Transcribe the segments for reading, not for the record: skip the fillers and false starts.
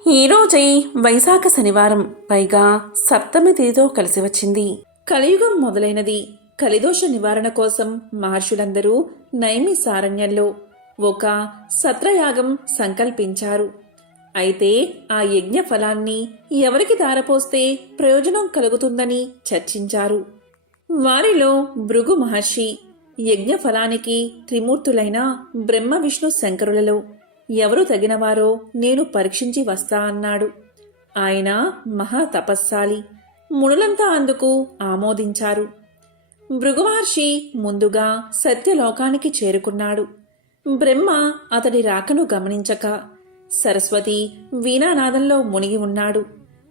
ఈరోజే వైశాఖ శనివారం, పైగా సప్తమి తిథితో కలిసి వచ్చింది. కలియుగం మొదలైనది. కలిదోష నివారణ కోసం మహర్షులందరూ నైమిసారణ్యంలో ఒక సత్రయాగం సంకల్పించారు. అయితే ఆ యజ్ఞ ఫలాన్ని ఎవరికి దారపోస్తే ప్రయోజనం కలుగుతుందని చర్చించారు. వారిలో భృగు మహర్షి యజ్ఞ ఫలానికి త్రిమూర్తులైన బ్రహ్మ విష్ణు శంకరులలో ఎవరు తగినవారో నేను పరీక్షించి వస్తా అన్నాడు. ఆయన మహా తపస్సాలి. మునులంతా అందుకు ఆమోదించారు. భృగు మహర్షి ముందుగా సత్యలోకానికి చేరుకున్నాడు. బ్రహ్మ అతడి రాకను గమనించక సరస్వతి వీణానాదంలో మునిగి ఉన్నాడు.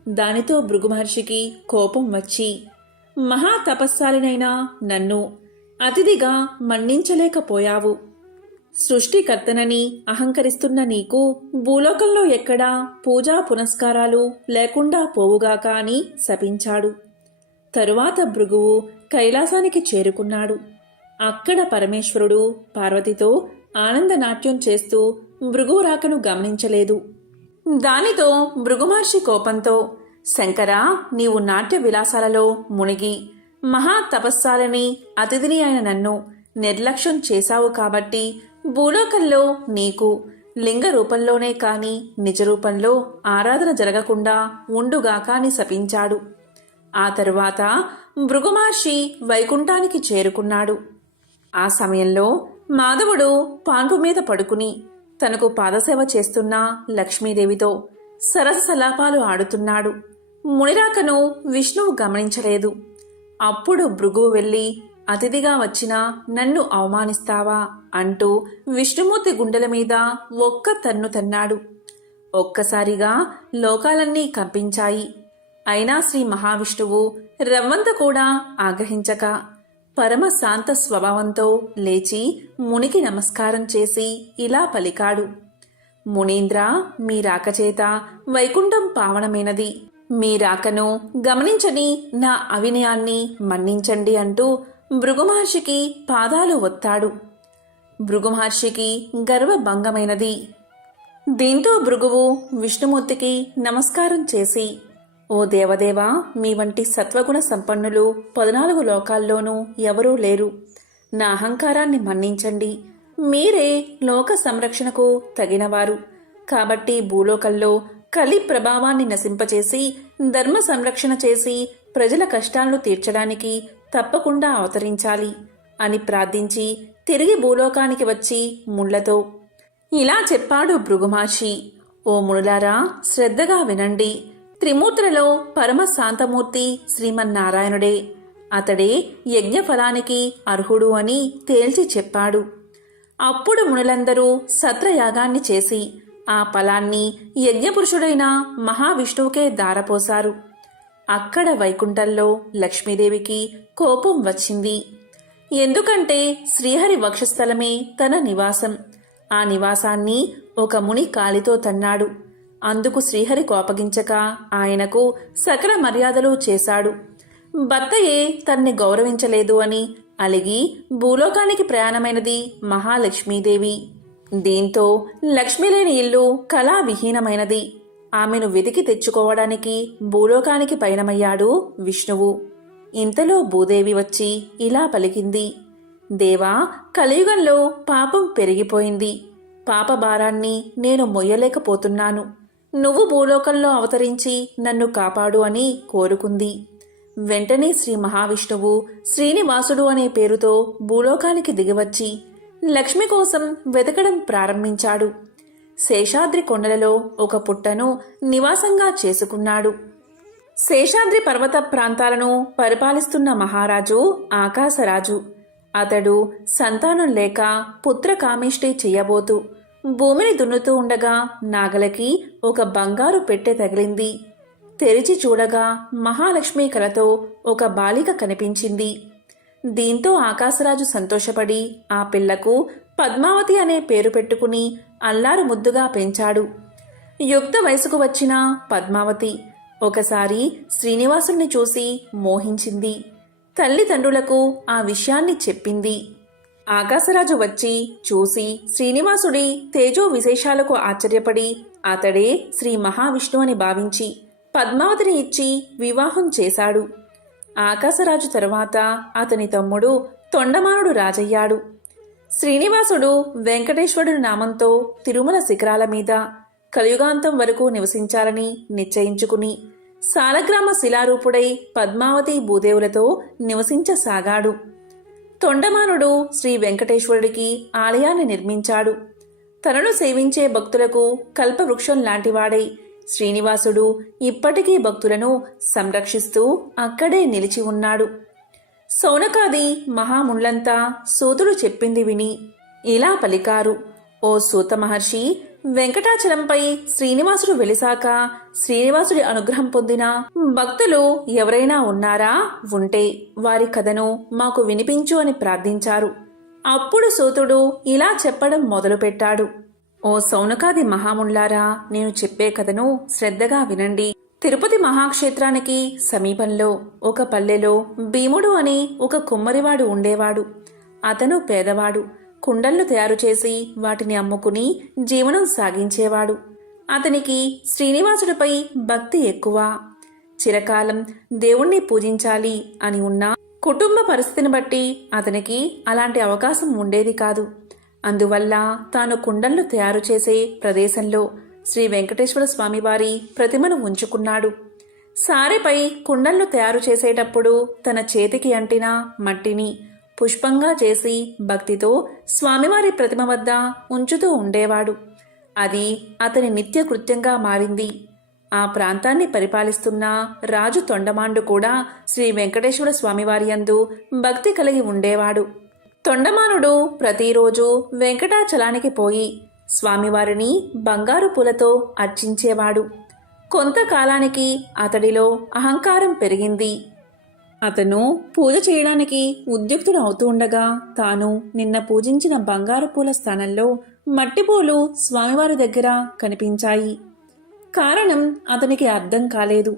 దానితో భృగు మహర్షికి కోపం వచ్చి, మహా తపస్సాలినైన నన్ను అతిథిగా మన్నించలేకపోయావు. సృష్టికర్తనని అహంకరిస్తున్న నీకు భూలోకంలో ఎక్కడా పూజా పునస్కారాలు లేకుండా పోవుగాక అని శపించాడు. తరువాత భృగువు కైలాసానికి చేరుకున్నాడు. అక్కడ పరమేశ్వరుడు పార్వతితో ఆనందనాట్యం చేస్తూ భృగువు రాకను గమనించలేదు. దానితో భృగు మహర్షి కోపంతో, శంకరా, నీవు నాట్య విలాసాలలో మునిగి మహా తపస్సాలని అతిథిని అయిన నన్ను నిర్లక్ష్యం చేశావు కాబట్టి భూలోకంలో నీకు లింగ రూపంలోనే కాని నిజ రూపంలో ఆరాధన జరగకుండా ఉండుగాక అని శపించాడు. ఆ తరువాత భృగు మహర్షి వైకుంఠానికి చేరుకున్నాడు. ఆ సమయంలో మాధవుడు పాన్పు మీద పడుకుని తనకు పాదసేవ చేస్తున్న లక్ష్మీదేవితో సరస సలాపాలు ఆడుతున్నాడు. మునిరాకను విష్ణువు గమనించలేదు. అప్పుడు భృగువు వెళ్ళి, అతిథిగా వచ్చిన నన్ను అవమానిస్తావా అంటూ విష్ణుమూర్తి గుండెల మీద ఒక్క తన్ను తన్నాడు. ఒక్కసారిగా లోకాలన్నీ కంపించాయి. అయినా శ్రీ మహావిష్ణువు రవ్వంత కూడా ఆగ్రహించక పరమ శాంత స్వభావంతో లేచి మునికి నమస్కారం చేసి ఇలా పలికాడు, మునీంద్ర, మీ రాకచేత వైకుంఠం పావనమైనది. మీ రాకను గమనించని నా అవినయాన్ని మన్నించండి అంటూ భృగు మహర్షికి పాదాలు ఒత్తాడు. భృగు మహర్షికి గర్వభంగమైనది. దీంతో భృగువు విష్ణుమూర్తికి నమస్కారం చేసి, ఓ దేవదేవా, మీ వంటి సత్వగుణ సంపన్నులు 14 లోకాల్లోనూ ఎవరూ లేరు. నా అహంకారాన్ని మన్నించండి. మీరే లోక సంరక్షణకు తగినవారు. కాబట్టి భూలోకంలో కలి ప్రభావాన్ని నశింపచేసి ధర్మ సంరక్షణ చేసి ప్రజల కష్టాలను తీర్చడానికి తప్పకుండా అవతరించాలి అని ప్రార్థించి తిరిగి భూలోకానికి వచ్చి ముళ్లతో ఇలా చెప్పాడు భృగు మహర్షి. ఓ మునులారా, శ్రద్ధగా వినండి. త్రిమూర్తులలో పరమ శాంతమూర్తి శ్రీమన్నారాయణుడే. అతడే యజ్ఞఫలానికి అర్హుడు అని తేల్చి చెప్పాడు. అప్పుడు మునులందరూ సత్రయాగాన్ని చేసి ఆ ఫలాన్ని యజ్ఞపురుషుడైన మహావిష్ణువుకే దారపోశారు. అక్కడ వైకుంఠంలో లక్ష్మీదేవికి కోపం వచ్చింది. ఎందుకంటే శ్రీహరి వక్షస్థలమే తన నివాసం. ఆ నివాసాన్ని ఒక ముని కాలితో తన్నాడు. అందుకు శ్రీహరి కోపగించక ఆయనకు సకల మర్యాదలు చేశాడు. భర్తయే తన్ని గౌరవించలేదు అని అలిగి భూలోకానికి ప్రయాణమైనది మహాలక్ష్మీదేవి. దీంతో లక్ష్మి లేని ఇల్లు కళావిహీనమైనది. ఆమెను వెతికి తెచ్చుకోవడానికి భూలోకానికి పయనమయ్యాడు విష్ణువు. ఇంతలో భూదేవి వచ్చి ఇలా పలికింది, దేవా, కలియుగంలో పాపం పెరిగిపోయింది. పాపభారాన్ని నేను మొయ్యలేకపోతున్నాను. నువ్వు భూలోకంలో అవతరించి నన్ను కాపాడు అని కోరుకుంది. వెంటనే శ్రీ మహావిష్ణువు శ్రీనివాసుడు అనే పేరుతో భూలోకానికి దిగివచ్చి లక్ష్మి కోసం వెతకడం ప్రారంభించాడు. శేషాద్రి కొండలలో ఒక పుట్టను నివాసంగా చేసుకున్నాడు. శేషాద్రి పర్వత ప్రాంతాలను పరిపాలిస్తున్న మహారాజు ఆకాశరాజు. అతడు సంతానం లేక పుత్రకామేష్టి చెయ్యబోతూ భూమిని దున్నుతూ ఉండగా నాగలకి ఒక బంగారు పెట్టె తగిలింది. తెరిచి చూడగా మహాలక్ష్మి కలతో ఒక బాలిక కనిపించింది. దీంతో ఆకాశరాజు సంతోషపడి ఆ పిల్లకు పద్మావతి అనే పేరు పెట్టుకుని అల్లారు ముద్దుగా పెంచాడు. యుక్త వయసుకు వచ్చిన పద్మావతి ఒకసారి శ్రీనివాసుణ్ణి చూసి మోహించింది. తల్లిదండ్రులకు ఆ విషయాన్ని చెప్పింది. ఆకాశరాజు వచ్చి చూసి శ్రీనివాసుడి తేజో విశేషాలకు ఆశ్చర్యపడి అతడే శ్రీ మహావిష్ణువు అని భావించి పద్మావతిని ఇచ్చి వివాహం చేశాడు. ఆకాశరాజు తరువాత అతని తమ్ముడు తొండమానుడు రాజయ్యాడు. శ్రీనివాసుడు వెంకటేశ్వరుడు నామంతో తిరుమల శిఖరాల మీద కలియుగాంతం వరకు నివసించాలని నిశ్చయించుకుని సాలగ్రామ శిలారూపుడై పద్మావతి భూదేవులతో నివసించసాగాడు. తొండమానుడు శ్రీ వెంకటేశ్వరుడికి ఆలయాన్ని నిర్మించాడు. తనను సేవించే భక్తులకు కల్పవృక్షం లాంటివాడై శ్రీనివాసుడు ఇప్పటికీ భక్తులను సంరక్షిస్తూ అక్కడే నిలిచి ఉన్నాడు. సౌనకాది మహాముళ్లంతా సూతుడు చెప్పింది విని ఇలా పలికారు: ఓ సూత మహర్షి, వెంకటాచలంపై శ్రీనివాసుడు వెలిసాక శ్రీనివాసుడి అనుగ్రహం పొందిన భక్తులు ఎవరైనా ఉన్నారా? ఉంటే వారి కథను మాకు వినిపించు అని ప్రార్థించారు. అప్పుడు సూతుడు ఇలా చెప్పడం మొదలుపెట్టాడు: ఓ సౌనకాది మహాముళ్లారా, నేను చెప్పే కథను శ్రద్ధగా వినండి. తిరుపతి మహాక్షేత్రానికి సమీపంలో ఒక పల్లెలో భీముడు అని ఒక కుమ్మరివాడు ఉండేవాడు. అతను పేదవాడు. కుండలను తయారు చేసి వాటిని అమ్ముకుని జీవనం సాగించేవాడు. అతనికి శ్రీనివాసుడిపై భక్తి ఎక్కువ. చిరకాలం దేవుణ్ణి పూజించాలి అని ఉన్నా కుటుంబ పరిస్థితిని బట్టి అతనికి అలాంటి అవకాశం ఉండేది కాదు. అందువల్ల తాను కుండలను తయారు చేసే ప్రదేశంలో శ్రీ వెంకటేశ్వర స్వామివారి ప్రతిమను ఉంచుకున్నాడు. సారెపై కుండలను తయారు చేసేటప్పుడు తన చేతికి అంటిన మట్టిని పుష్పంగా చేసి భక్తితో స్వామివారి ప్రతిమ వద్ద ఉంచుతూ ఉండేవాడు. అది అతని నిత్య కృత్యంగా మారింది. ఆ ప్రాంతాన్ని పరిపాలిస్తున్న రాజు తొండమాండు కూడా శ్రీ వెంకటేశ్వర స్వామివారి యందు భక్తి కలిగి ఉండేవాడు. తొండమానుడు ప్రతిరోజు వెంకటాచలానికి పోయి స్వామివారిని బంగారు పూలతో అర్చించేవాడు. కొంతకాలానికి అతడిలో అహంకారం పెరిగింది. అతను పూజ చేయడానికి ఉద్యుక్తుడు అవుతూ ఉండగా తాను నిన్న పూజించిన బంగారు పూల స్థానంలో మట్టి పూలు స్వామివారి దగ్గర కనిపించాయి. కారణం అతనికి అర్థం కాలేదు.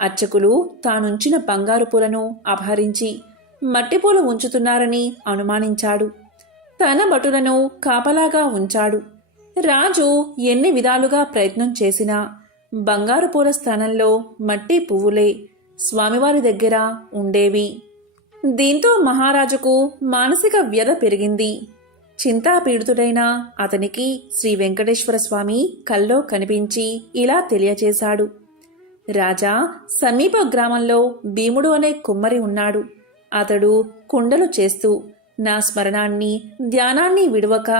అర్చకులు తానుంచిన బంగారు పూలను అపహరించి మట్టి పూలు ఉంచుతున్నారని అనుమానించాడు. తన భటులను కాపలాగా ఉంచాడు. రాజు ఎన్ని విధాలుగా ప్రయత్నం చేసినా బంగారు పూల స్థానంలో మట్టి పువ్వులే స్వామివారి దగ్గర ఉండేవి. దీంతో మహారాజుకు మానసిక వ్యధ పెరిగింది. చింతాపీడితుడైన అతనికి శ్రీ వెంకటేశ్వర స్వామి కల్లో కనిపించి ఇలా తెలియచేశాడు: రాజా, సమీప గ్రామంలో భీముడు అనే కుమ్మరి ఉన్నాడు. అతడు కుండలు చేస్తూ నా స్మరణాన్ని ధ్యానాన్ని విడవక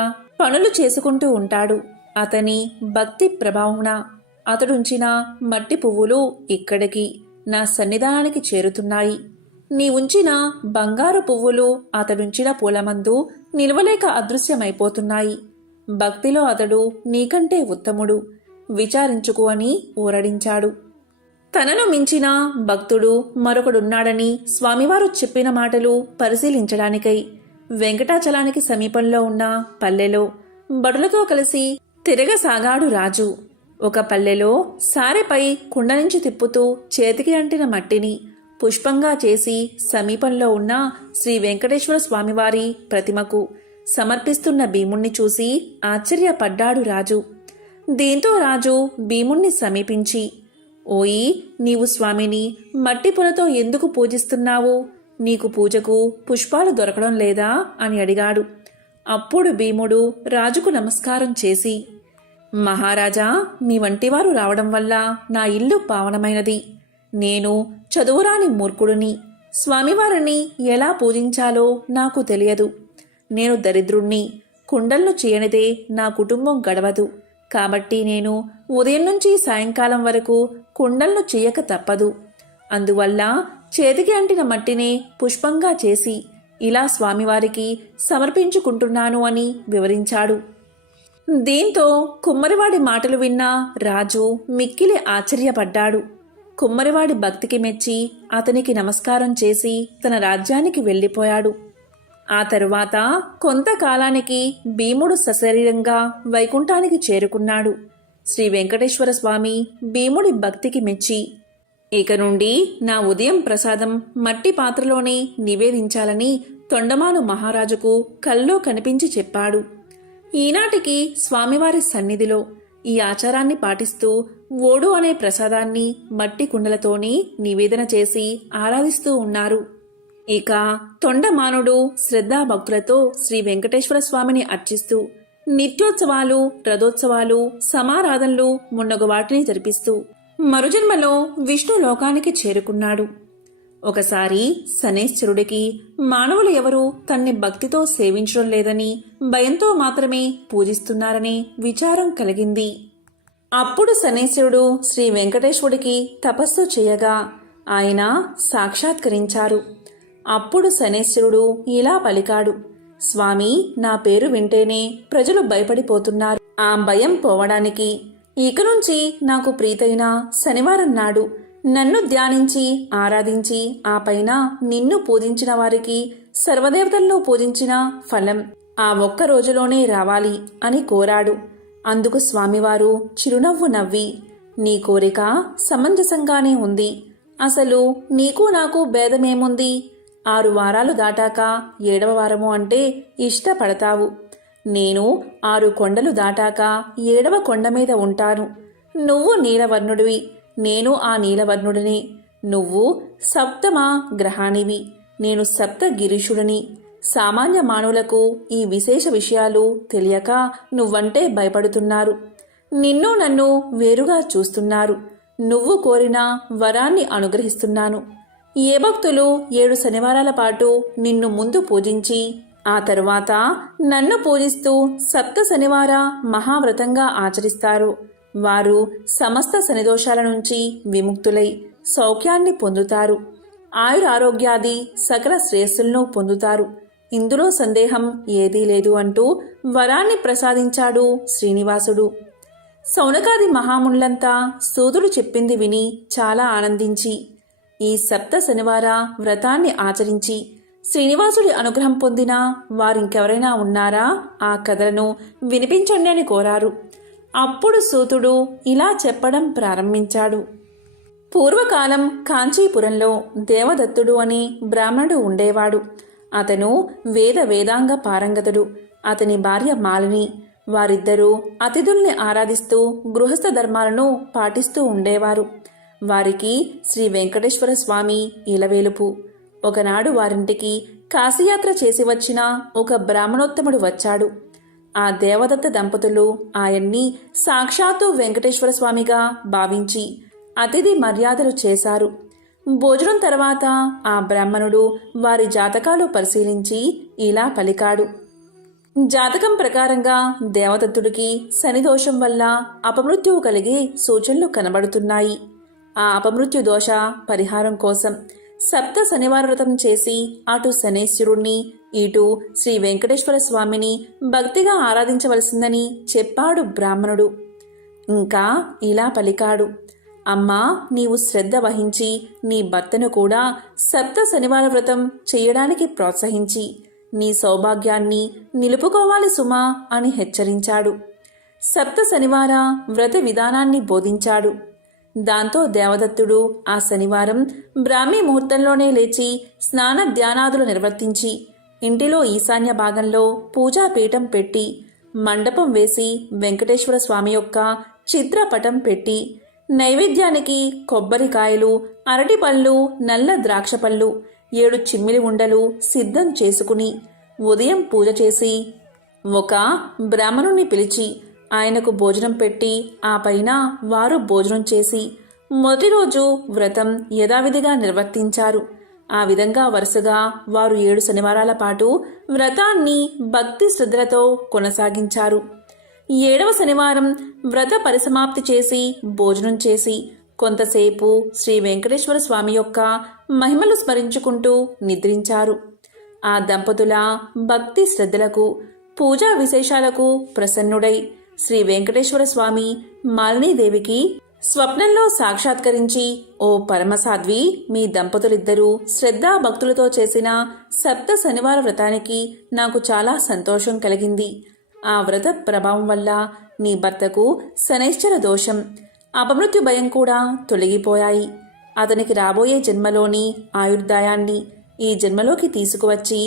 పనులు చేసుకుంటూ ఉంటాడు. అతని భక్తి ప్రభావమున అతడుంచిన మట్టి పువ్వులు ఇక్కడికి నా సన్నిధానానికి చేరుతున్నాయి. నీ ఉంచిన బంగారు పువ్వులు అతడుంచిన పూలమందు నిలవలేక అదృశ్యమైపోతున్నాయి. భక్తిలో అతడు నీకంటే ఉత్తముడు, విచారించుకు అని ఊరడించాడు. తనను మించిన భక్తుడు మరొకడున్నాడని స్వామివారు చెప్పిన మాటలు పరిశీలించడానికై వెంకటాచలానికి సమీపంలో ఉన్న పల్లెలో బడులతో కలిసి తిరగసాగాడు రాజు. ఒక పల్లెలో సారెపై కుండ నుంచి తిప్పుతూ చేతికి అంటిన మట్టిని పుష్పంగా చేసి సమీపంలో ఉన్న శ్రీ వెంకటేశ్వర స్వామివారి ప్రతిమకు సమర్పిస్తున్న భీముణ్ణి చూసి ఆశ్చర్యపడ్డాడు రాజు. దీంతో రాజు భీముణ్ణి సమీపించి, ఓయి, నీవు స్వామిని మట్టి పులతో ఎందుకు పూజిస్తున్నావు? నీకు పూజకు పుష్పాలు దొరకడం లేదా అని అడిగాడు. అప్పుడు భీముడు రాజుకు నమస్కారం చేసి, మహారాజా, మీ వంటివారు రావడం వల్ల నా ఇల్లు పావనమైనది. నేను చదువురాని మూర్ఖుడిని. స్వామివారిని ఎలా పూజించాలో నాకు తెలియదు. నేను దరిద్రుణ్ణి. కుండలను చేయనిదే నా కుటుంబం గడవదు. కాబట్టి నేను ఉదయం నుంచి సాయంకాలం వరకు కుండలను చేయక తప్పదు. అందువల్ల చేతికి అంటిన మట్టిని పుష్పంగా చేసి ఇలా స్వామివారికి సమర్పించుకుంటున్నాను అని వివరించాడు. దీంతో కుమ్మరివాడి మాటలు విన్న రాజు మిక్కిలి ఆశ్చర్యపడ్డాడు. కుమ్మరివాడి భక్తికి మెచ్చి అతనికి నమస్కారం చేసి తన రాజ్యానికి వెళ్ళిపోయాడు. ఆ తరువాత కొంతకాలానికి భీముడు సశరీరంగా వైకుంఠానికి చేరుకున్నాడు. శ్రీ వెంకటేశ్వర స్వామి భీముడి భక్తికి మెచ్చి, ఇక నుండి నా ఉదయం ప్రసాదం మట్టి పాత్రలోనే నివేదించాలని తొండమాను మహారాజుకు కల్లో కనిపించి చెప్పాడు. ఈనాటికి స్వామివారి సన్నిధిలో ఈ ఆచారాన్ని పాటిస్తూ ఓడు అనే ప్రసాదాన్ని మట్టి కుండలతోని నివేదన చేసి ఆరాధిస్తూ ఉన్నారు. ఇక తొండమానుడు శ్రద్ధాభక్తులతో శ్రీ వెంకటేశ్వర స్వామిని అర్చిస్తూ నిత్యోత్సవాలు, రథోత్సవాలు, సమారాధనలు మున్నగు వాటిని జరిపిస్తూ మరుజన్మలో విష్ణు లోకానికి చేరుకున్నాడు. ఒకసారి శనేశ్వరుడికి మానవులు ఎవరూ తన్ని భక్తితో సేవించడం లేదని, భయంతో మాత్రమే పూజిస్తున్నారనే విచారం కలిగింది. అప్పుడు శనేశ్వరుడు శ్రీ వెంకటేశ్వరుడికి తపస్సు చేయగా ఆయన సాక్షాత్కరించారు. అప్పుడు శనేశ్వరుడు ఇలా పలికాడు: స్వామి, నా పేరు వింటేనే ప్రజలు భయపడిపోతున్నారు. ఆ భయం పోవడానికి ఇక నుంచి నాకు ప్రీతైన శనివారం నాడు నన్ను ధ్యానించి ఆరాధించి ఆ పైన నిన్ను పూజించిన వారికి సర్వదేవతల్లో పూజించిన ఫలం ఆ ఒక్క రోజులోనే రావాలి అని కోరాడు. అందుకు స్వామివారు చిరునవ్వు నవ్వి, నీ కోరిక సమంజసంగానే ఉంది. అసలు నీకు నాకు భేదమేముంది? 6 వారాలు దాటాక 7వ వారము అంటే ఇష్టపడతావు. నేను 6 కొండలు దాటాక 7వ కొండ మీద ఉంటాను. నువ్వు నీలవర్ణుడివి, నేను ఆ నీలవర్ణుడిని. నువ్వు సప్తమ గ్రహానివి, నేను సప్తగిరీషుడిని. సామాన్య మానవులకు ఈ విశేష విషయాలు తెలియక నువ్వంటే భయపడుతున్నారు. నిన్ను నన్ను వేరుగా చూస్తున్నారు. నువ్వు కోరిన వరాన్ని అనుగ్రహిస్తున్నాను. ఏ భక్తులు 7 శనివారాల పాటు నిన్ను ముందు పూజించి ఆ తరువాత నన్ను పూజిస్తూ సప్త శనివార మహావ్రతంగా ఆచరిస్తారు, వారు సమస్త శనిదోషాల నుంచి విముక్తులై సౌఖ్యాన్ని పొందుతారు. ఆయురారోగ్యాది సకల శ్రేయస్సులను పొందుతారు. ఇందులో సందేహం ఏదీ లేదు అంటూ వరాన్ని ప్రసాదించాడు శ్రీనివాసుడు. శౌనకాది మహామునులంతా సూదుడు చెప్పింది విని చాలా ఆనందించి ఈ సప్త శనివార వ్రతాన్ని ఆచరించి శ్రీనివాసుడి అనుగ్రహం పొందిన వారింకెవరైనా ఉన్నారా? ఆ కథలను వినిపించండి అని కోరారు. అప్పుడు సూతుడు ఇలా చెప్పడం ప్రారంభించాడు. పూర్వకాలం కాంచీపురంలో దేవదత్తుడు అనే బ్రాహ్మణుడు ఉండేవాడు. అతను వేదాంగ పారంగతుడు. అతని భార్య మాలిని. వారిద్దరూ అతిథుల్ని ఆరాధిస్తూ గృహస్థ ధర్మాలను పాటిస్తూ ఉండేవారు. వారికి శ్రీ వెంకటేశ్వర స్వామి ఇలవేలుపు. ఒకనాడు వారింటికి కాశీయాత్ర చేసి వచ్చిన ఒక బ్రాహ్మణోత్తముడు వచ్చాడు. ఆ దేవదత్త దంపతులు ఆయన్ని సాక్షాత్తు వెంకటేశ్వర స్వామిగా భావించి అతిథి మర్యాదలు చేశారు. భోజనం తర్వాత ఆ బ్రాహ్మణుడు వారి జాతకాలు పరిశీలించి ఇలా పలికాడు. జాతకం ప్రకారంగా దేవదత్తుడికి శనిదోషం వల్ల అపమృత్యువు కలిగే సూచనలు కనబడుతున్నాయి. ఆ అపమృత్యు దోష పరిహారం కోసం సప్త శనివార వ్రతం చేసి అటు శనేశ్వరుణ్ణి ఇటు శ్రీ వెంకటేశ్వర స్వామిని భక్తిగా ఆరాధించవలసిందని చెప్పాడు బ్రాహ్మణుడు. ఇంకా ఇలా పలికాడు. అమ్మా, నీవు శ్రద్ధ వహించి నీ భర్తను కూడా సప్త శనివార వ్రతం చేయడానికి ప్రోత్సహించి నీ సౌభాగ్యాన్ని నిలుపుకోవాలి సుమా అని హెచ్చరించాడు. సప్త శనివార వ్రత విధానాన్ని బోధించాడు. దాంతో దేవదత్తుడు ఆ శనివారం బ్రాహ్మీ ముహూర్తంలోనే లేచి స్నాన ధ్యానాదులు నిర్వర్తించి ఇంటిలో ఈశాన్య భాగంలో పూజాపీఠం పెట్టి మండపం వేసి వెంకటేశ్వర స్వామి యొక్క చిత్రపటం పెట్టి నైవేద్యానికి కొబ్బరికాయలు, అరటిపళ్ళు, నల్ల ద్రాక్షపళ్ళు, 7 చిమ్మిలి ఉండలు సిద్ధం చేసుకుని ఉదయం పూజ చేసి ఒక బ్రాహ్మణుణ్ణి పిలిచి ఆయనకు భోజనం పెట్టి ఆ పైన వారు భోజనం చేసి మొదటి రోజు వ్రతం యథావిధిగా నిర్వర్తించారు. ఆ విధంగా వరుసగా వారు 7 శనివారాల పాటు వ్రతాన్ని భక్తి శ్రద్ధలతో కొనసాగించారు. 7వ శనివారం వ్రత పరిసమాప్తి చేసి భోజనం చేసి కొంతసేపు శ్రీ వెంకటేశ్వర స్వామి యొక్క మహిమలు స్మరించుకుంటూ నిద్రించారు. ఆ దంపతుల భక్తి శ్రద్ధలకు, పూజా విశేషాలకు ప్రసన్నుడై శ్రీ వెంకటేశ్వర స్వామి మాలినీదేవికి స్వప్నంలో సాక్షాత్కరించి, ఓ పరమసాధ్వి, మీ దంపతులిద్దరూ శ్రద్ధా భక్తులతో చేసిన సప్త శనివార వ్రతానికి నాకు చాలా సంతోషం కలిగింది. ఆ వ్రత ప్రభావం వల్ల నీ భర్తకు శనైశ్చర దోషం, అపమృత్యు భయం కూడా తొలగిపోయాయి. అతనికి రాబోయే జన్మలోని ఆయుర్దాయాన్ని ఈ జన్మలోకి తీసుకువచ్చి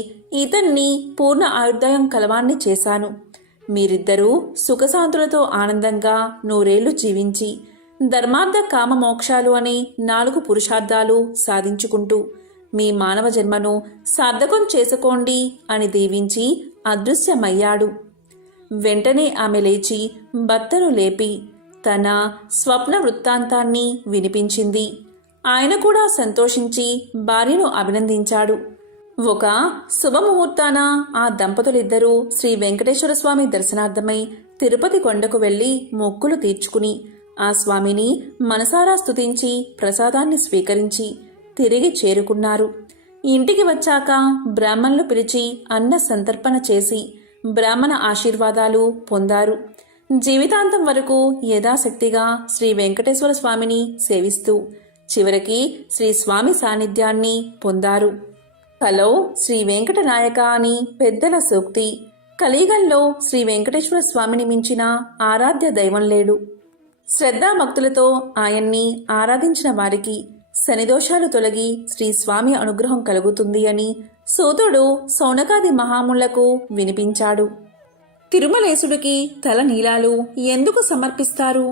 ఇతన్ని పూర్ణ ఆయుర్దాయం కలవాన్ని చేశాను. మీరిద్దరూ సుఖశాంతులతో ఆనందంగా నూరేళ్లు జీవించి ధర్మార్థ కామ మోక్షాలు అనే 4 పురుషార్థాలు సాధించుకుంటూ మీ మానవ జన్మను సార్థకం చేసుకోండి అని దీవించి అదృశ్యమయ్యాడు. వెంటనే ఆమె లేచి భర్తను లేపి తన స్వప్న వృత్తాంతాన్ని వినిపించింది. ఆయన కూడా సంతోషించి భార్యను అభినందించాడు. ఒక శుభముహూర్తాన ఆ దంపతులిద్దరూ శ్రీ వెంకటేశ్వర స్వామి దర్శనార్థమై తిరుపతి కొండకు వెళ్లి మొక్కులు తీర్చుకుని ఆ స్వామిని మనసారా స్తుతించి ప్రసాదాన్ని స్వీకరించి తిరిగి చేరుకున్నారు. ఇంటికి వచ్చాక బ్రాహ్మణులు పిలిచి అన్న సంతర్పణ చేసి బ్రాహ్మణ ఆశీర్వాదాలు పొందారు. జీవితాంతం వరకు యథాశక్తిగా శ్రీ వెంకటేశ్వర స్వామిని సేవిస్తూ చివరికి శ్రీ స్వామి సాన్నిధ్యాన్ని పొందారు. కలో శ్రీ వెంకటనాయక అని పెద్దల సూక్తి. కలియుగంలో శ్రీ వెంకటేశ్వర స్వామిని మించిన ఆరాధ్య దైవం లేడు. శ్రద్ధాభక్తులతో ఆయన్ని ఆరాధించిన వారికి శనిదోషాలు తొలగి శ్రీ స్వామి అనుగ్రహం కలుగుతుంది అని సూతుడు సౌనకాది మహాములకు వినిపించాడు. తిరుమలేశుడికి తల నీలాలు ఎందుకు సమర్పిస్తారు?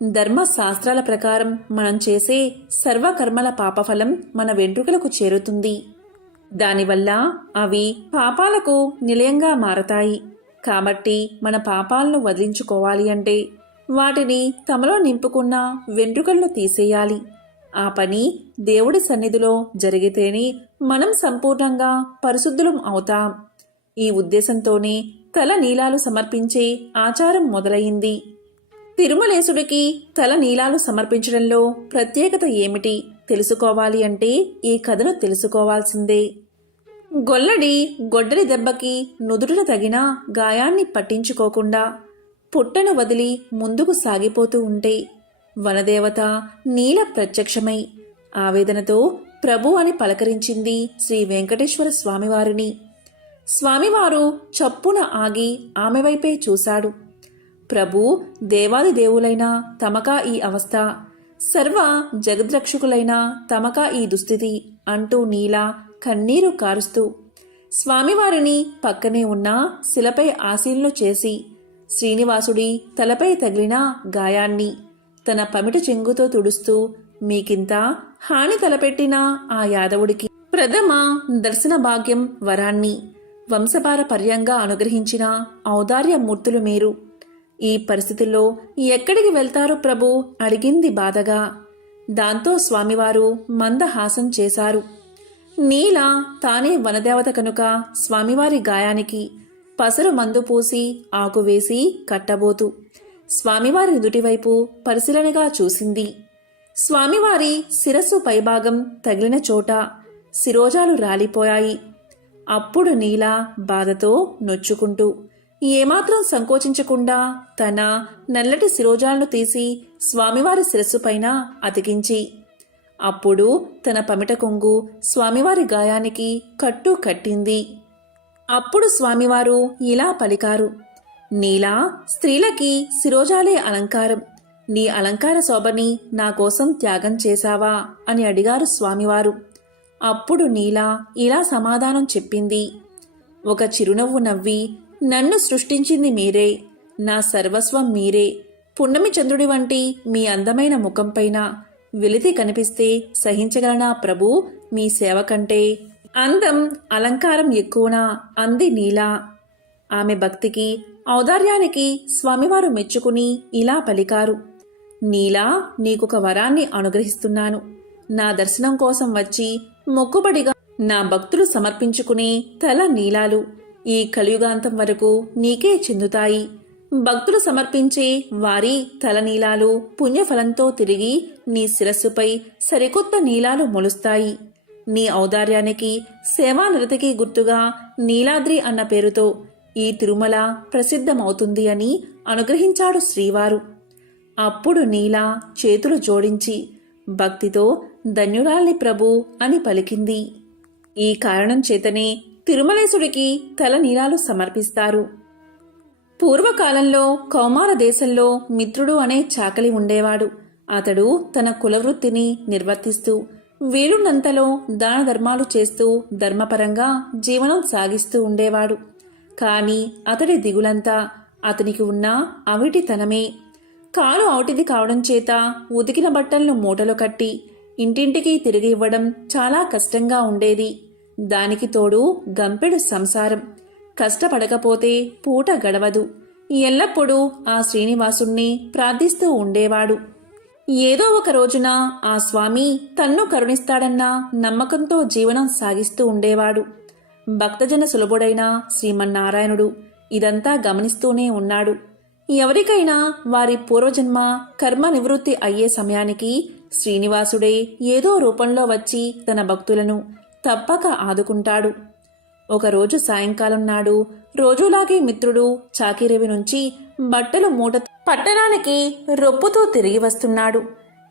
ధర్మశాస్త్రాల ప్రకారం మనం చేసే సర్వకర్మల పాపఫలం మన వెంట్రుకలకు చేరుతుంది. దానివల్ల అవి పాపాలకు నిలయంగా మారతాయి. కాబట్టి మన పాపాలను వదిలించుకోవాలి అంటే వాటిని తమలో నింపుకున్న వెంట్రుకలను తీసేయాలి. ఆ పని దేవుడి సన్నిధిలో జరిగితేనే మనం సంపూర్ణంగా పరిశుద్ధులం అవుతాం. ఈ ఉద్దేశంతోనే తల నీలాలు సమర్పించే ఆచారం మొదలైంది. తిరుమలేశుడికి తల నీలాలు సమర్పించడంలో ప్రత్యేకత ఏమిటి తెలుసుకోవాలి అంటే ఈ కథను తెలుసుకోవాల్సిందే. గొడ్డలి దెబ్బకి నుదుటిన తగిన గాయాన్ని పట్టించుకోకుండా పుట్టను వదిలి ముందుకు సాగిపోతూ ఉంటే వనదేవత నీల ప్రత్యక్షమై ఆవేదనతో ప్రభు అని పలకరించింది శ్రీ వెంకటేశ్వర స్వామివారిని. స్వామివారు చప్పున ఆగి ఆమె వైపే చూశాడు. ప్రభు, దేవాది దేవులైన తమకా ఈ అవస్థ, సర్వ జగద్రక్షకులైన తమకా ఈ దుస్థితి అంటూ నీల కన్నీరు కారుస్తూ స్వామివారిని పక్కనే ఉన్న శిలపై ఆశీనులు చేసి శ్రీనివాసుడి తలపై తగిలిన గాయాన్ని తన పమిట చెంగుతో తుడుస్తూ మీకింత హాని తలపెట్టిన ఆ యాదవుడికి ప్రథమ దర్శన భాగ్యం వరాన్ని వంశపారపర్యంగా అనుగ్రహించిన ఔదార్యమూర్తులు మీరు. ఈ పరిస్థితుల్లో ఎక్కడికి వెళ్తారు ప్రభు అడిగింది బాధగా. దాంతో స్వామివారు మందహాసం చేశారు. నీల తానే వనదేవత కనుక స్వామివారి గాయానికి పసరు మందు పూసి ఆకువేసి కట్టబోతూ స్వామివారి నుదుటివైపు పరిశీలనగా చూసింది. స్వామివారి శిరస్సు పైభాగం తగిలిన చోట శిరోజాలు రాలిపోయాయి. అప్పుడు నీల బాధతో నొచ్చుకుంటూ ఏమాత్రం సంకోచించకుండా తన నల్లటి శిరోజాలను తీసి స్వామివారి శిరస్సుపైన అతికించి అప్పుడు తన పమిట కొంగు స్వామివారి గాయానికి కట్టు కట్టింది. అప్పుడు స్వామివారు ఇలా పలికారు, నీలా, స్త్రీలకి శిరోజాలే అలంకారం. నీ అలంకార శోభని నా కోసం త్యాగం చేశావా అని అడిగారు స్వామివారు. అప్పుడు నీల ఇలా సమాధానం చెప్పింది. ఒక చిరునవ్వు నవ్వి, నన్ను సృష్టించింది మీరే, నా సర్వస్వం మీరే. పున్నమి చంద్రుడి వంటి మీ అందమైన ముఖంపైన వెలితి కనిపిస్తే సహించగలనా ప్రభు? మీ సేవ కంటే అందం, అలంకారం ఎక్కువనా అంది నీల. ఆమె భక్తికి, ఔదార్యానికి స్వామివారు మెచ్చుకుని ఇలా పలికారు, నీలా, నీకొక వరాన్ని అనుగ్రహిస్తున్నాను. నా దర్శనం కోసం వచ్చి మొక్కుబడిగా నా భక్తులు సమర్పించుకునే తల నీలాలు ఈ కలియుగాంతం వరకు నీకే చెందుతాయి. భక్తులు సమర్పించే వారి తల నీలాలు పుణ్యఫలంతో తిరిగి నీ శిరస్సుపై సరికొత్త నీలాలు మొలుస్తాయి. నీ ఔదార్యానికి, సేవానిరతికి గుర్తుగా నీలాద్రి అన్న పేరుతో ఈ తిరుమల ప్రసిద్ధమవుతుంది అని అనుగ్రహించాడు శ్రీవారు. అప్పుడు నీల చేతులు జోడించి భక్తితో ధన్యురాల్ని ప్రభు అని పలికింది. ఈ కారణం చేతనే తిరుమలేశుడికి తల నీలాలు సమర్పిస్తారు. పూర్వకాలంలో కౌమార దేశంలో మిత్రుడు అనే చాకలి ఉండేవాడు. అతడు తన కులవృత్తిని నిర్వర్తిస్తూ వీలున్నంతలో దాన ధర్మాలు చేస్తూ ధర్మపరంగా జీవనం సాగిస్తూ ఉండేవాడు. కాని అతడి దిగులంతా అతనికి ఉన్న అవిటితనమే. కాలు ఔటిది కావడం చేత ఉతికిన బట్టలను మూటలో కట్టి ఇంటింటికి తిరిగి ఇవ్వడం చాలా కష్టంగా ఉండేది. దానికి తోడు గంపెడు సంసారం. కష్టపడకపోతే పూట గడవదు. ఎల్లప్పుడూ ఆ శ్రీనివాసుణ్ణి ప్రార్థిస్తూ ఉండేవాడు. ఏదో ఒక రోజున ఆ స్వామి తన్ను కరుణిస్తాడన్న నమ్మకంతో జీవనం సాగిస్తూ ఉండేవాడు. భక్తజన సులభుడైన శ్రీమన్నారాయణుడు ఇదంతా గమనిస్తూనే ఉన్నాడు. ఎవరికైనా వారి పూర్వజన్మ కర్మ నివృత్తి అయ్యే సమయానికి శ్రీనివాసుడే ఏదో రూపంలో వచ్చి తన భక్తులను తప్పక ఆదుకుంటాడు. ఒకరోజు సాయంకాలం నాడు రోజులాగే మిత్రుడు చాకిరేవి నుంచి బట్టలు మూట పట్టణానికి రొప్పుతూ తిరిగి వస్తున్నాడు.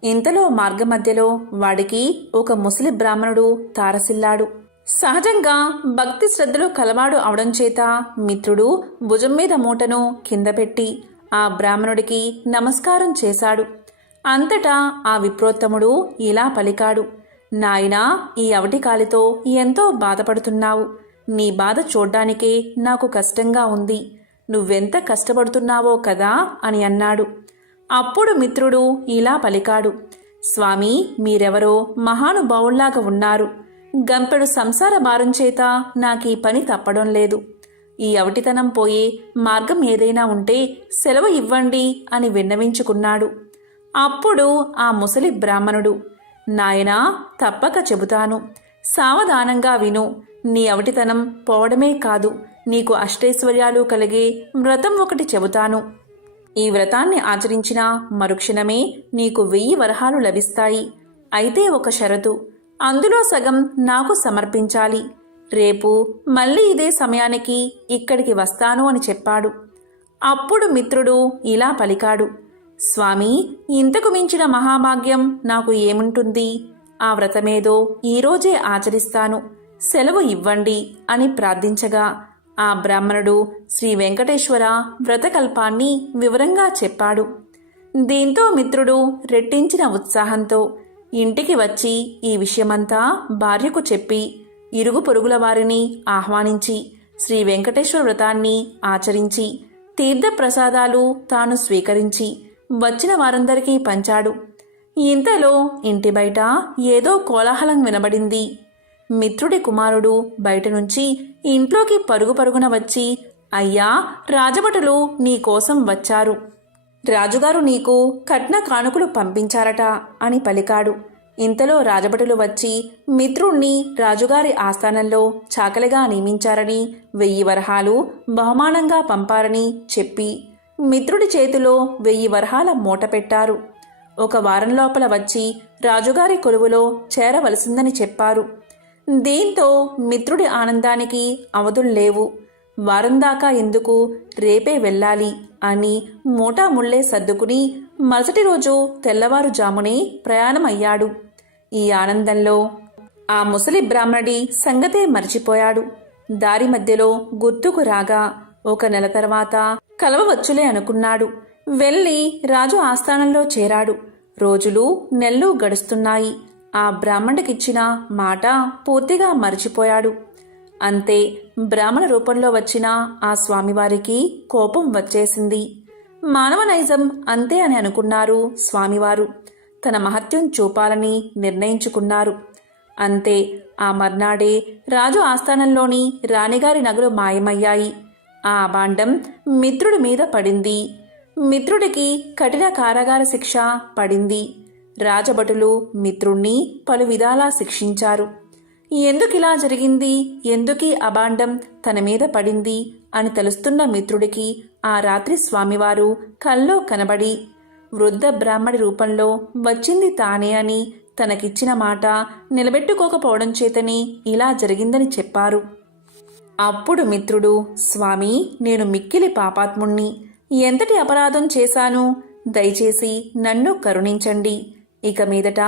ఇంతలో మార్గమధ్యలో వాడికి ఒక ముసలి బ్రాహ్మణుడు తారసిల్లాడు. సహజంగా భక్తి శ్రద్ధలు కలవాడు అవడం చేత మిత్రుడు భుజం మీద మూటను కింద పెట్టి ఆ బ్రాహ్మణుడికి నమస్కారం చేశాడు. అంతటా ఆ విప్రోత్తముడు ఇలా పలికాడు: నాయనా, ఈ అవటికాలితో ఎంతో బాధపడుతున్నావు. నీ బాధ చూడ్డానికే నాకు కష్టంగా ఉంది. నువ్వెంత కష్టపడుతున్నావో కదా అని అన్నాడు. అప్పుడు మిత్రుడు ఇలా పలికాడు: స్వామి, మీరెవరో మహానుభావుల్లాగా ఉన్నారు. గంపెడు సంసార భారం చేత నాకీ పని తప్పడం లేదు. ఈ అవటితనం పోయే మార్గం ఏదైనా ఉంటే సెలవు ఇవ్వండి అని విన్నవించుకున్నాడు. అప్పుడు ఆ ముసలి బ్రాహ్మణుడు: నాయనా, తప్పక చెబుతాను. సావధానంగా విను. నీ అవటితనం పోవడమే కాదు, నీకు అష్టైశ్వర్యాలు కలిగే వ్రతం ఒకటి చెబుతాను. ఈ వ్రతాన్ని ఆచరించిన మరుక్షణమే నీకు 1000 వరహాలు లభిస్తాయి. అయితే ఒక షరతు, అందులో సగం నాకు సమర్పించాలి. రేపు మళ్ళీ ఇదే సమయానికి ఇక్కడికి వస్తాను అని చెప్పాడు. అప్పుడు మిత్రుడు ఇలా పలికాడు: స్వామి, ఇంతకు మించిన మహాభాగ్యం నాకు ఏముంటుంది? ఆ వ్రతమేదో ఈరోజే ఆచరిస్తాను, సెలవు ఇవ్వండి అని ప్రార్థించగా ఆ బ్రాహ్మణుడు శ్రీ వెంకటేశ్వర వ్రతకల్పాన్ని వివరంగా చెప్పాడు. దీంతో మిత్రుడు రెట్టించిన ఉత్సాహంతో ఇంటికి వచ్చి ఈ విషయమంతా భార్యకు చెప్పి ఇరుగు పొరుగుల వారిని ఆహ్వానించి శ్రీ వెంకటేశ్వర వ్రతాన్ని ఆచరించి తీర్థప్రసాదాలు తాను స్వీకరించి వచ్చిన వారందరికీ పంచాడు. ఇంతలో ఇంటి బయట ఏదో కోలాహలం వినబడింది. మిత్రుడి కుమారుడు బయట నుంచి ఇంట్లోకి పరుగు పరుగున వచ్చి, అయ్యా, రాజభటులు నీకోసం వచ్చారు. రాజుగారు నీకు కట్న కానుకలు పంపించారట అని పలికాడు. ఇంతలో రాజభటులు వచ్చి మిత్రుణ్ణి రాజుగారి ఆస్థానంలో చాకలిగా నియమించారని 1000 వరహాలు బహుమానంగా పంపారని చెప్పి మిత్రుడి చేతిలో 1000 వరహాల మూట పెట్టారు. ఒక వారం లోపల వచ్చి రాజుగారి కొలువులో చేరవలసిందని చెప్పారు. దీంతో మిత్రుడి ఆనందానికి అవధుల్లేవు. వారం దాకా ఎందుకు, రేపే వెళ్ళాలి అని మూటాముళ్లే సర్దుకుని మరుసటి రోజు తెల్లవారుజామునే ప్రయాణమయ్యాడు. ఈ ఆనందంలో ఆ ముసలి బ్రాహ్మణుడి సంగతే మర్చిపోయాడు. దారి మధ్యలో గుర్తుకు రాగా 1 నెల తర్వాత కలవవచ్చులే అనుకున్నాడు. వెళ్ళి రాజు ఆస్థానంలో చేరాడు. రోజులు నెలలు గడుస్తున్నాయి. ఆ బ్రాహ్మణుడికిచ్చిన మాట పూర్తిగా మర్చిపోయాడు. అంతే, బ్రాహ్మణ రూపంలో వచ్చిన ఆ స్వామివారికి కోపం వచ్చేసింది. మానవ నైజం అంతే అని అనుకున్నారు స్వామివారు. తన మహత్యం చూపాలని నిర్ణయించుకున్నారు. అంతే, ఆ మర్నాడే రాజు ఆస్థానంలోని రాణిగారి నగలు మాయమయ్యాయి. ఆ అభాండం మిత్రుడి మీద పడింది. మిత్రుడికి కఠిన కారాగార శిక్ష పడింది. రాజభటులు మిత్రుణ్ణి పలు విధాలా శిక్షించారు. ఎందుకిలా జరిగింది, ఎందుకీ అభాండం తన మీద పడింది అని తెలుస్తున్న మిత్రుడికి ఆ రాత్రి స్వామివారు కల్లో కనబడి వృద్ధ బ్రాహ్మడి రూపంలో వచ్చింది తానే అని, తనకిచ్చిన మాట నిలబెట్టుకోకపోవడం చేతని ఇలా జరిగిందని చెప్పారు. అప్పుడు మిత్రుడు, స్వామి, నేను మిక్కిలి పాపాత్ముణ్ణి. ఎంతటి అపరాధం చేశాను? దయచేసి నన్ను కరుణించండి. ఇక మీదట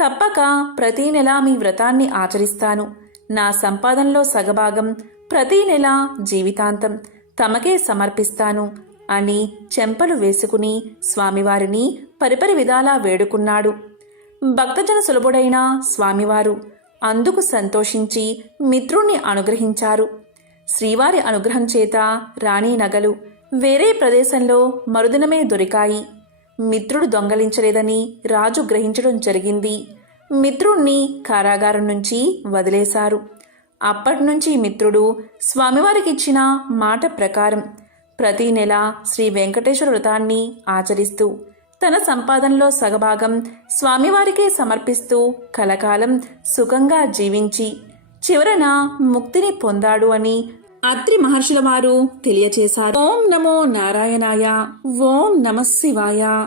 తప్పక ప్రతీ నెల మీ వ్రతాన్ని ఆచరిస్తాను. నా సంపాదనలో సగభాగం ప్రతీ నెల జీవితాంతం తమకే సమర్పిస్తాను అని చెంపలు వేసుకుని స్వామివారిని పరిపరి విధాలా వేడుకున్నాడు. భక్తజన సులభుడైన స్వామివారు అందుకు సంతోషించి మిత్రుణ్ణి అనుగ్రహించారు. శ్రీవారి అనుగ్రహం చేత రాణి నగలు వేరే ప్రదేశంలో మరుదినమే దొరికాయి. మిత్రుడు దొంగలించలేదని రాజు గ్రహించడం జరిగింది. మిత్రుణ్ణి కారాగారం నుంచి వదిలేశారు. అప్పటినుంచి మిత్రుడు స్వామివారికిచ్చిన మాట ప్రకారం ప్రతి నెల శ్రీ వెంకటేశ్వర వ్రతాన్ని ఆచరిస్తూ తన సంపాదనలో సగభాగం స్వామివారికే సమర్పిస్తూ కలకాలం సుఖంగా జీవించి చివరన ముక్తిని పొందాడు అని అత్రి మహర్షుల వారు తెలియచేశారు. ఓం నమో నారాయణాయ. ఓం నమః శివాయ.